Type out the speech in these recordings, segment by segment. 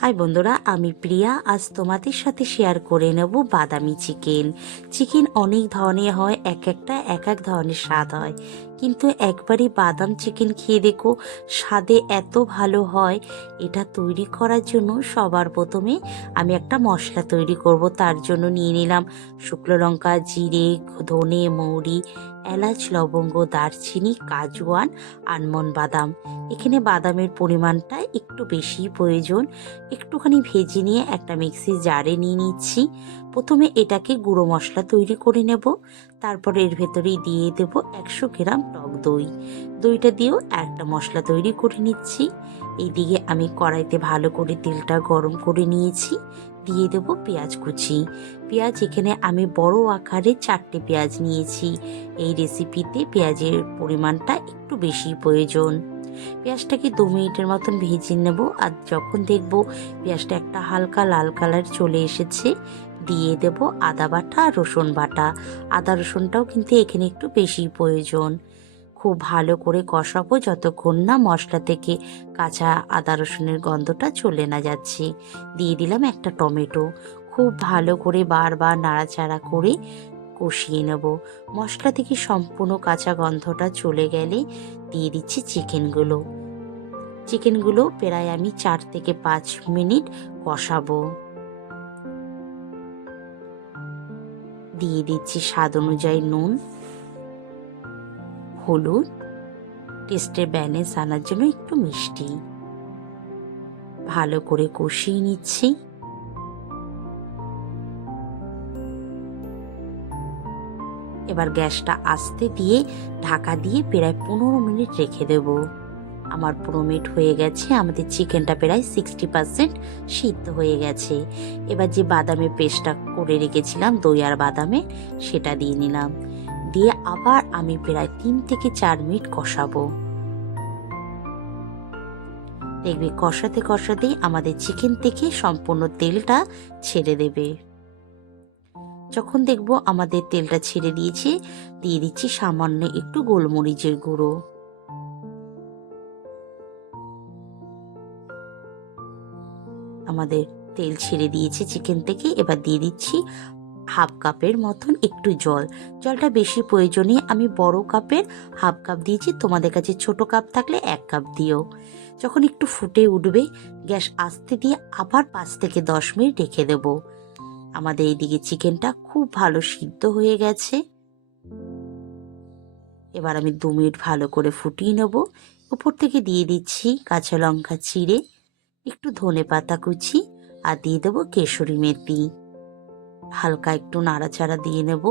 High বন্ধুরা, আমি প্রিয়া। আজ তোমাদের সাথে শেয়ার করে নেব বাদামি চিকেন চিকেন অনেক ধরনের হয়, এক একটা, এক এক ধরনের স্বাদ হয়। কিন্তু একবারই বাদাম চিকেন খেয়ে দেখো, স্বাদে এত ভালো হয়। এটা তৈরি করার জন্য সবার প্রথমে আমি একটা মশলা তৈরি করব, তার জন্য নিয়ে নিলাম শুকনো লঙ্কা, জিরে, ধনে, মৌরি, এলাচ, লবঙ্গ, দারচিনি কাজুয়ান আনমন বাদাম। এখানে বাদামের পরিমাণটা একটু বেশি প্রয়োজন। একটুখানি ভেজে নিয়ে একটা মিক্সির জারে নিয়ে নিচ্ছি। প্রথমে এটাকে গুঁড়ো মশলা তৈরি করে নেব। তারপর এর ভেতরেই দিয়ে দেব একশো গ্রাম টক দই। দইটা দিয়েও একটা মশলা তৈরি করে নিচ্ছি। এইদিকে আমি কড়াইতে ভালো করে তেলটা গরম করে নিয়েছি। দিয়ে দেব পেঁয়াজ কুচি। পেঁয়াজ এখানে আমি বড় আকারে চারটে পেঁয়াজ নিয়েছি। এই রেসিপিতে পেঁয়াজের পরিমাণটা একটু বেশি প্রয়োজন। পেঁয়াজটাকে দু মিনিটের মতন ভেজে নেব। আর যখন দেখব পেঁয়াজটা একটা হালকা লাল কালার চলে এসেছে দিয়ে দেব আদা বাটা, রসুন বাটা। আদা রসুনটাও কিন্তু এখানে একটু বেশি প্রয়োজন। খুব ভালো করে কষাবো যতক্ষণ না মশলা থেকে কাঁচা আদা রসুনের গন্ধটা চলে না যাচ্ছে। দিয়ে দিলাম একটা টমেটো। খুব ভালো করে বারবার নাড়াচাড়া করে কষিয়ে নেব। মশলা থেকে সম্পূর্ণ কাঁচা গন্ধটা চলে গেলে দিয়ে দিচ্ছি চিকেনগুলো। চিকেনগুলো প্রায় আমি চার থেকে পাঁচ মিনিট কষাবো। দিয়ে দিচ্ছি স্বাদ অনুযায়ী নুন, হলুদ, টেস্টের ব্যালেন্স আনার জন্য একটু মিষ্টি। ভালো করে কষিয়ে নিচ্ছি। এবার গ্যাসটা আস্তে দিয়ে ঢাকা দিয়ে প্রায় পনেরো মিনিট রেখে দেব। আমার পনেরো মিনিট হয়ে গেছে, আমাদের চিকেনটা প্রায় সিক্সটি পার্সেন্ট সিদ্ধ হয়ে গেছে। এবার যে বাদামের পেস্টটা করে রেখেছিলাম, দই আর বাদামে, সেটা দিয়ে নিলাম। দিয়ে আবার আমি প্রায় তিন থেকে চার মিনিট কষাবো। দেখবে কষাতে কষাতেই আমাদের চিকেন থেকে সম্পূর্ণ তেলটা ছেড়ে দেবে। যখন দেখব আমাদের তেলটা ছেড়ে দিয়েছে, দিয়ে দিচ্ছি সামান্য একটু গোলমরিচের গুঁড়ো। আমাদের তেল ছেড়ে দিয়েছে চিকেন থেকে, এবার দিয়ে দিচ্ছি হাফ কাপের মতন একটু জল। জলটা বেশি প্রয়োজনীয় আমি বড় কাপের হাফ কাপ দিয়েছি, তোমাদের কাছে ছোট কাপ থাকলে এক কাপ দিও। যখন একটু ফুটে উঠবে, গ্যাস আস্তে দিয়ে আবার পাঁচ থেকে দশ মিনিট রেখে দেবো। আমাদের এইদিকে চিকেনটা খুব ভালো সিদ্ধ হয়ে গেছে। এবার আমি দু মিনিট ভালো করে ফুটিয়ে নেব। উপর থেকে দিয়ে দিচ্ছি কাঁচা লঙ্কা চিড়ে একটু ধনে পাতা কুচি আর দিয়ে দেবো কেশরি মেথি। হালকা একটু নাড়াচাড়া দিয়ে নেব।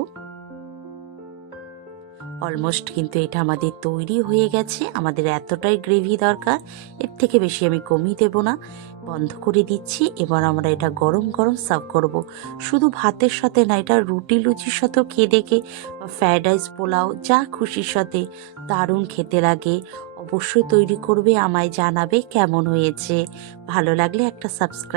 অলমোস্ট কিন্তু এটা আমাদের তৈরি হয়ে গেছে। আমাদের এতটাই গ্রেভি দরকার, এর থেকে বেশি আমি কমিয়ে দেব না। বন্ধ করে দিচ্ছি, এবার আমরা এটা গরম গরম সার্ভ করব। শুধু ভাতের সাথে না, এটা রুটি লুচির সাথেও খেয়ে দেখে, বা ফ্রায়েড রাইস পোলাও, যা খুশির সাথে দারুণ খেতে লাগে। অবশ্যই তৈরি করবে, আমায় জানাবে কেমন হয়েছে। ভালো লাগলে একটা সাবস্ক্রাইব